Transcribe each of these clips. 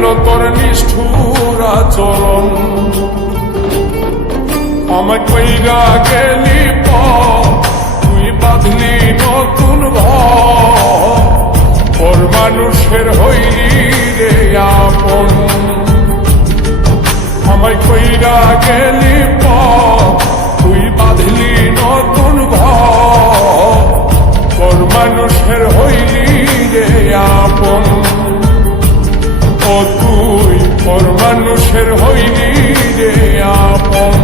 বুঝাইল তোর নিষ্ঠুর আচরণ। আমায় কইরা গেলি তুই বাঁধলি নতুন ঘর, মানুষের হইলি রে আপন। আমায় কইরা গেলি তুই বাঁধলি নতুন ঘর, মানুষের হইলি রে আপন। ও তুই পর মানুষের হইলি রে আপন।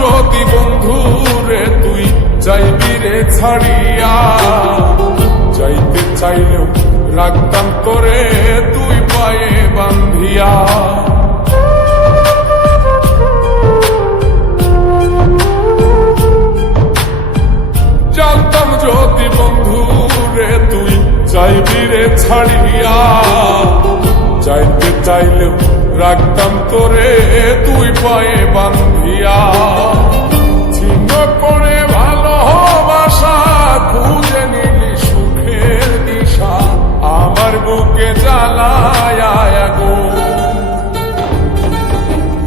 যদি বন্ধুরে তুই যাইবি রে ছাড়িয়া, যাইতে চাইলেও রাখতাম তোরে তুই পায়ে বান্ধিয়া। জানতাম যদি বন্ধুরে তুই যাইবি রে ছাড়িয়া, যাইতে চাইলেও রাখতাম তোরে তুই পায়ে বান্ধিয়া। ছিন্ন করে ভালোবাসা খুঁজে নিলি সুখের দিশা, আমার বুকে জ্বালায় গো।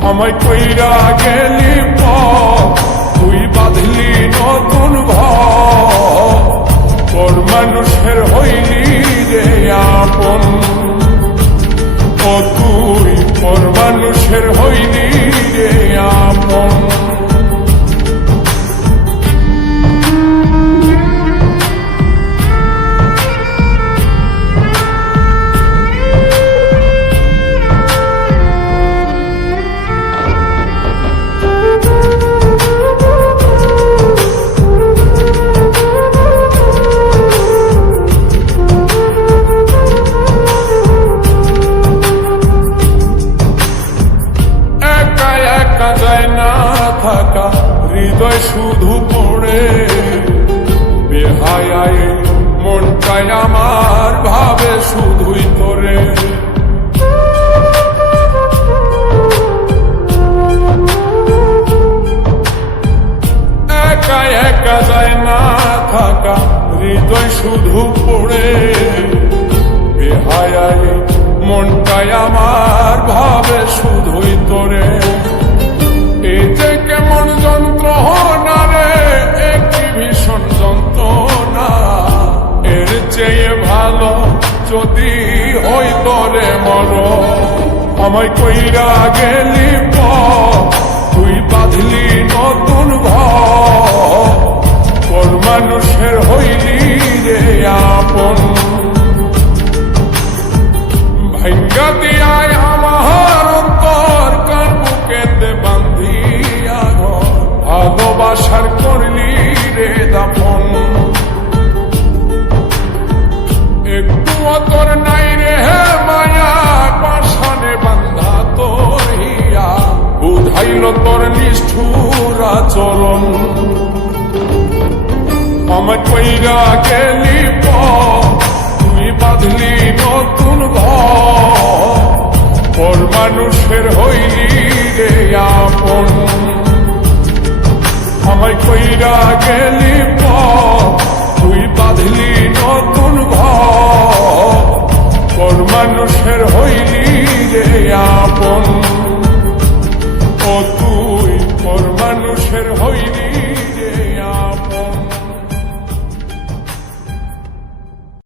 আমায় কইরা গেলি তুই বাঁধলি নতুন ঘর, মানুষের হইলি রে আপন। ও তুই পর মানুষের হইলি রে আপন। যায় না থাকা হৃদয় শুধু পড়ে, বেহায়ায় মনটাই আমার ভাবে শুধুই তোরে। একা একা যায় না থাকা হৃদয় শুধু পড়ে, বেহায়ায় মনটাই আমার ভাবে শুধুই তোরে। এই যে কেমন যন্ত্রণা রে, একটি ভীষণ যন্ত্রণা, এর চেয়ে ভালো যদি হইতো রে মর। আমায় কইরা গেলি তুই বাঁধলি নতুন ঘর, মানুষের হইলি রে আপন। ভাঙ্গা দিয়ায় আমার অন্তর কার বুকেতে বান্ধিয়া ঘর, ভালোবাসার করলি রে দাফন। একটু তোর নাই রে মায়া, পাশানে বান্ধা তোর হিয়া, বুঝাইল তোর নিষ্ঠুর আচরণ। আমায় কইরা গেলি